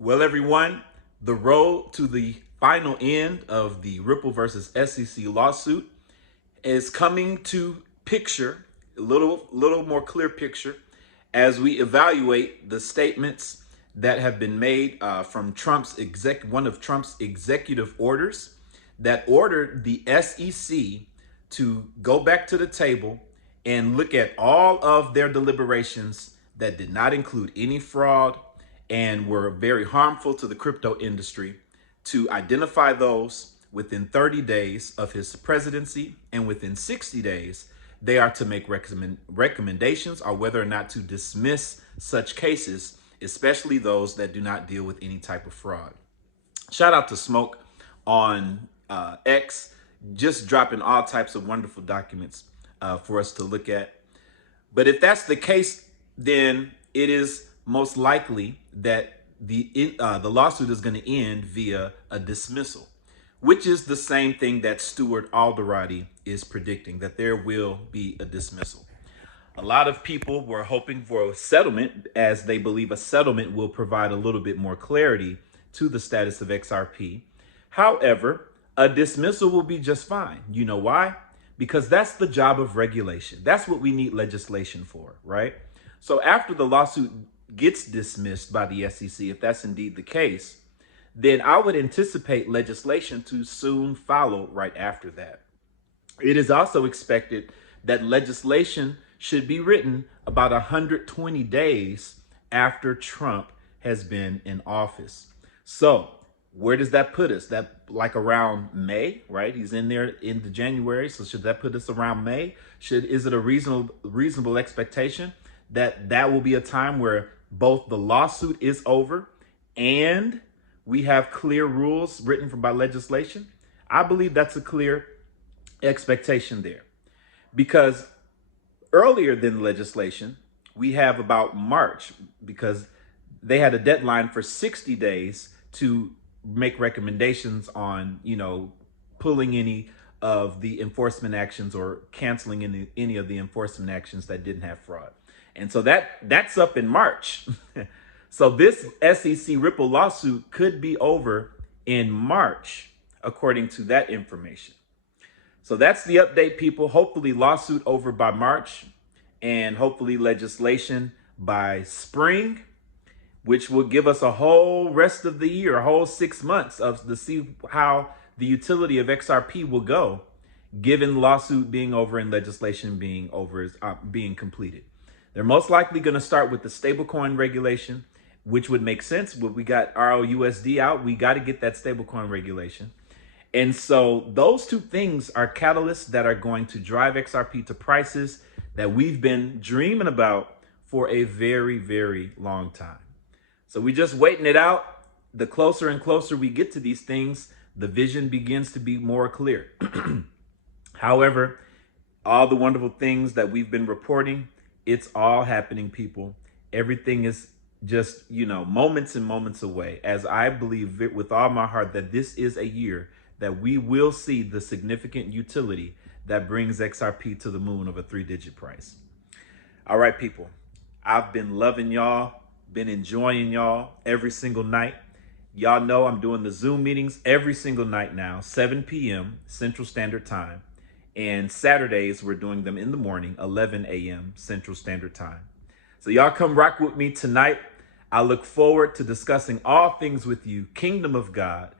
Well, everyone, the road to the final end of the Ripple versus SEC lawsuit is coming to picture, a little more clear picture, as we evaluate the statements that have been made from one of Trump's executive orders that ordered the SEC to go back to the table and look at all of their deliberations that did not include any fraud and were very harmful to the crypto industry, to identify those within 30 days of his presidency, and within 60 days, they are to make recommendations on whether or not to dismiss such cases, especially those that do not deal with any type of fraud. Shout out to Smoke on X, just dropping all types of wonderful documents for us to look at. But if that's the case, then it is most likely that the lawsuit is going to end via a dismissal, which is the same thing that Stuart Alderati is predicting, that there will be a dismissal. A lot of people were hoping for a settlement, as they believe a settlement will provide a little bit more clarity to the status of XRP. However, a dismissal will be just fine. You know why? Because that's the job of regulation. That's what we need legislation for, right? So after the lawsuit gets dismissed by the SEC, if that's indeed the case, then I would anticipate legislation to soon follow right after that. It is also expected that legislation should be written about 120 days after Trump has been in office. So where does that put us? That like around May, right? He's in there into January. So should that put us around May? Is it a reasonable expectation that will be a time where both the lawsuit is over and we have clear rules written by legislation? I believe that's a clear expectation there, because earlier than legislation, we have about March, because they had a deadline for 60 days to make recommendations on, pulling any of the enforcement actions or canceling any of the enforcement actions that didn't have fraud. And so that's up in March. So this SEC Ripple lawsuit could be over in March, according to that information. So that's the update, people. Hopefully lawsuit over by March, and hopefully legislation by spring, which will give us a whole rest of the year, a whole 6 months to see how the utility of XRP will go, given lawsuit being over and legislation being completed. They're most likely going to start with the stablecoin regulation, which would make sense. When we got ROUSD out, we got to get that stablecoin regulation. And so those two things are catalysts that are going to drive XRP to prices that we've been dreaming about for a very, very long time. So we're just waiting it out. The closer and closer we get to these things, the vision begins to be more clear. However, all the wonderful things that we've been reporting, it's all happening, people. Everything is just, moments and moments away, as I believe it with all my heart that this is a year that we will see the significant utility that brings XRP to the moon of a 3-digit price. All right, people, I've been loving y'all, been enjoying y'all every single night. Y'all know I'm doing the Zoom meetings every single night now, 7 p.m. Central Standard Time. And Saturdays, we're doing them in the morning, 11 a.m. Central Standard Time. So y'all come rock with me tonight. I look forward to discussing all things with you, Kingdom of God,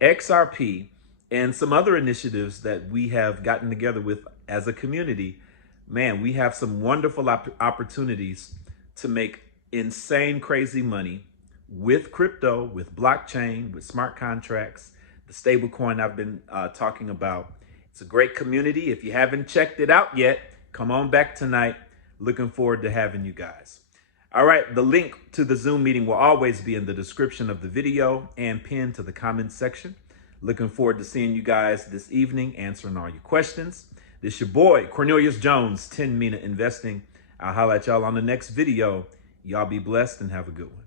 XRP, and some other initiatives that we have gotten together with as a community. Man, we have some wonderful opportunities to make insane, crazy money with crypto, with blockchain, with smart contracts, the stablecoin I've been talking about. It's a great community. If you haven't checked it out yet, come on back tonight. Looking forward to having you guys. All right, the link to the Zoom meeting will always be in the description of the video and pinned to the comments section. Looking forward to seeing you guys this evening, answering all your questions. This your boy, Cornelius Jones, 10 Mina Investing. I'll holler at y'all on the next video. Y'all be blessed and have a good one.